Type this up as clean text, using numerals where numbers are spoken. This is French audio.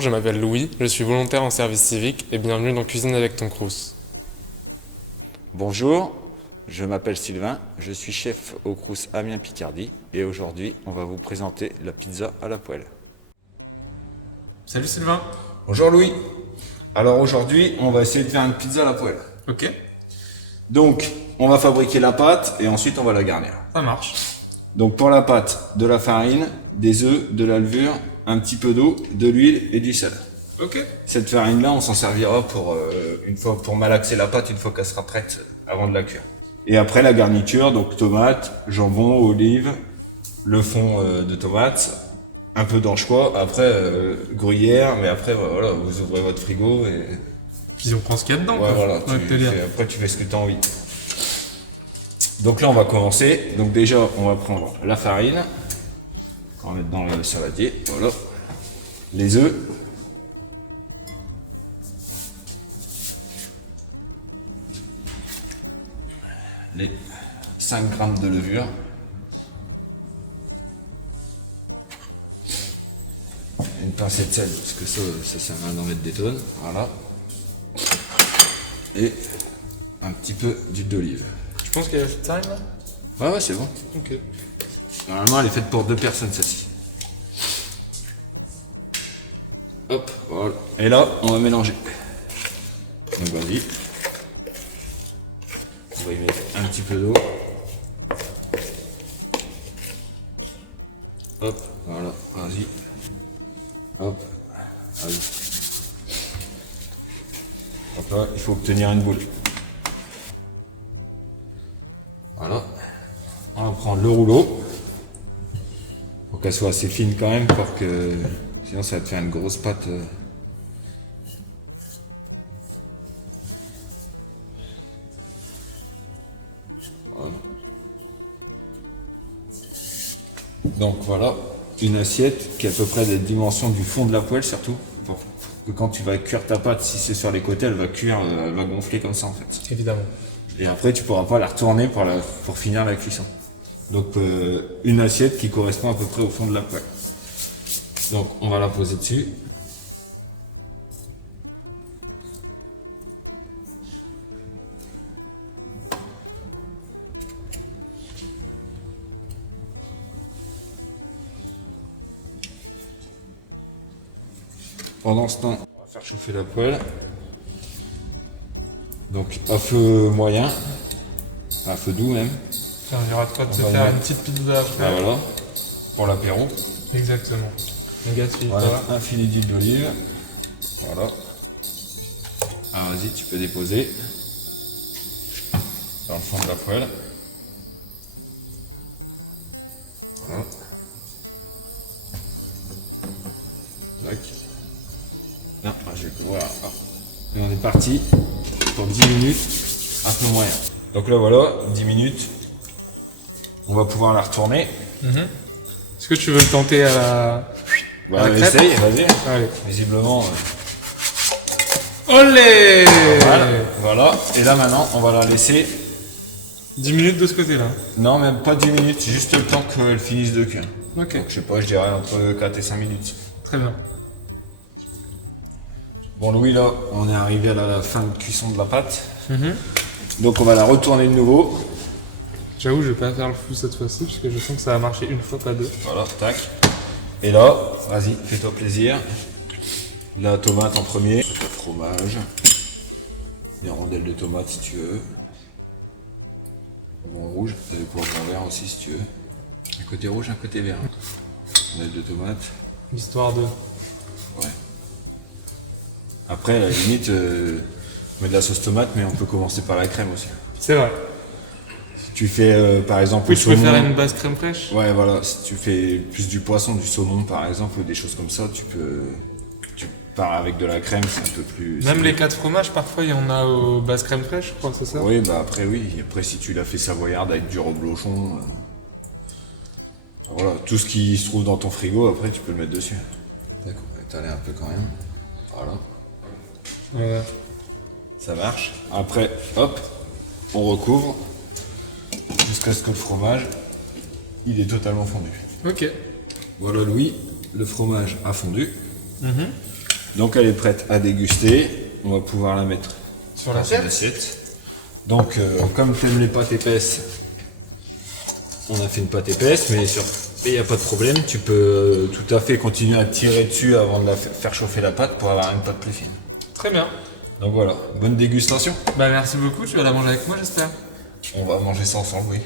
Bonjour, je m'appelle Louis, je suis volontaire en service civique et bienvenue dans Cuisine avec Tom Crous. Bonjour, je m'appelle Sylvain, je suis chef au Crous Amiens Picardie et aujourd'hui on va vous présenter la pizza à la poêle. Salut Sylvain. Bonjour Louis. Alors aujourd'hui on va essayer de faire une pizza à la poêle. Ok, Donc on va fabriquer la pâte et ensuite on va la garnir. ça marche. Donc pour la pâte, de la farine, des œufs, de la levure, un petit peu d'eau, de l'huile et du sel. Ok. Cette farine là on s'en servira pour malaxer la pâte une fois qu'elle sera prête avant de la cuire. Et après la garniture, donc tomates, jambon, olives, le fond de tomates, un peu d'anchois, après gruyère, mais après voilà, vous ouvrez votre frigo et Puis on prend ce qu'il y a dedans, ouais, quoi. voilà, Ouais, te dire. après tu fais ce que tu as envie. Donc là on va commencer. Donc déjà on va prendre la farine, on va mettre dans le saladier, voilà, les œufs, les 5 grammes de levure, une pincée de sel parce que ça sert à rien d'en mettre des tonnes, voilà, et un petit peu d'huile d'olive. Tu penses qu'il y a cette farine là? Ouais c'est bon. Ok. Normalement elle est faite pour 2 personnes celle-ci. Hop, voilà. Et là on va mélanger. Donc vas-y. On va y mettre un petit peu d'eau. Hop, voilà, vas-y. Hop, vas-y. Donc là, il faut obtenir une boule. Voilà. On va prendre le rouleau. Faut qu'elle soit assez fine quand même pour que. Sinon ça va te faire une grosse pâte. Voilà. Donc voilà, une assiette qui est à peu près des dimensions du fond de la poêle surtout. Pour que quand tu vas cuire ta pâte, si c'est sur les côtés, elle va cuire, elle va gonfler comme ça en fait. Évidemment. Et après tu pourras pas la retourner pour finir la cuisson. Donc une assiette qui correspond à peu près au fond de la poêle. Donc on va la poser dessus. Pendant ce temps, on va faire chauffer la poêle. Donc à feu moyen, à feu doux même. Tiens, il y aura de quoi de se va faire mettre- une petite pizza après. Ah, voilà, pour l'apéro. Exactement. Ne gaspille Voilà, pas. un filet d'huile d'olive. Voilà. Ah vas-y, tu peux déposer dans le fond de la poêle. Voilà. Tac. Non, je vais couvrir. Ah. Et on est parti pour 10 minutes, un peu moyen. Donc là voilà, 10 minutes. On va pouvoir la retourner. Est-ce que tu veux le tenter à la... Bah, la crêpe essaye, vas-y. Allez. Visiblement. Olé Voilà. Et là maintenant, on va la laisser. 10 minutes de ce côté-là. Non, même pas 10 minutes, juste le temps qu'elle finisse de cuire. Ok. Donc je sais pas, je dirais entre 4 et 5 minutes. Très bien. Bon Louis, là, on est arrivé à la fin de cuisson de la pâte. Donc on va la retourner de nouveau. J'avoue, je vais pas faire le fou cette fois-ci parce que je sens que ça va marcher une fois, pas deux. Voilà, tac. Et là, vas-y, fais-toi plaisir. La tomate en premier, le fromage, les rondelles de tomate si tu veux. Bon rouge, vous avez pour le vert aussi si tu veux. Un côté rouge, un côté vert. Rondelles de tomate. Histoire de... Ouais. Après, à la limite, on met de la sauce tomate, mais on peut commencer par la crème aussi. C'est vrai. Si tu fais par exemple Oui, au tu peux saumon. faire une base crème fraîche. Ouais, voilà, si tu fais plus du poisson, du saumon par exemple, ou des choses comme ça, tu pars avec de la crème, c'est un peu plus. Même les 4 fromages, parfois, il y en a aux bases crème fraîche, je crois, c'est ça? Oui, bah après, oui. Après, si tu l'as fait savoyarde avec du reblochon, voilà, tout ce qui se trouve dans ton frigo, après, tu peux le mettre dessus. D'accord, on va étaler un peu quand même. Voilà. Voilà. Ça marche. Après, hop, on recouvre jusqu'à ce que le fromage, il est totalement fondu. Ok. Voilà Louis, le fromage a fondu. Donc elle est prête à déguster. On va pouvoir la mettre Sur dans une assiette. Donc comme tu aimes les pâtes épaisses, on a fait une pâte épaisse, mais il n'y a pas de problème. Tu peux tout à fait continuer à tirer dessus avant de faire chauffer la pâte pour avoir une pâte plus fine. Très bien. Donc voilà, bonne dégustation. Bah merci beaucoup, tu vas la manger avec moi j'espère. On va manger ça ensemble, oui.